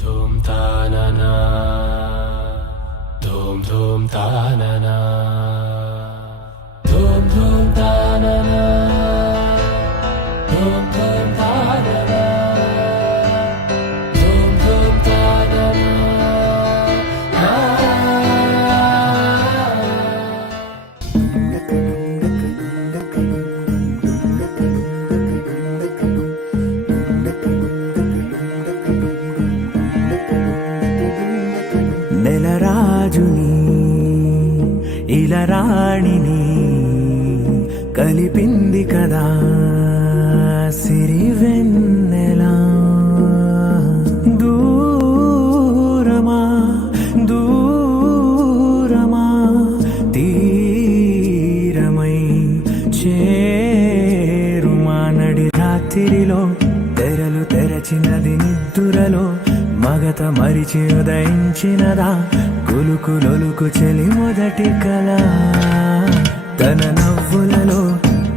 ధూమ్ తాననా ధూమ్ ధూమ్ తాననా ధూమ్ ధూమ్ తాననా ధూమ్ ధూమ్ తాననా ధూమ్ ధూమ్ తాననా నెలరాజుని ఇలరాణిని కలిపింది కదా సిరివెన్నెలా దూరమా దూరమా తీరమై చేరుమా నడి రాత్రిలో తెరలు తెరచినది నిద్దురలో మగత మరిచి ఉదయించినదా కులుకు లొలుకు చెలి మొదటి కళ తన నవ్వులలో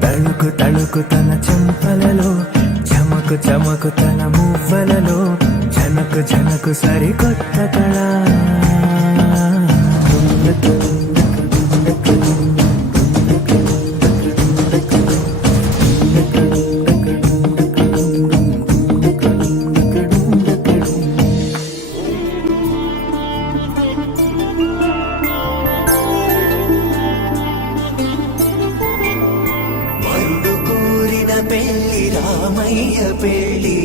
తళుకు తళుకు తన చెంపలలో చమకు చమకు తన మువ్వలలో జనకు జనకు సరికొత్త కళ పెళ్లి రామయ్య పెళ్లి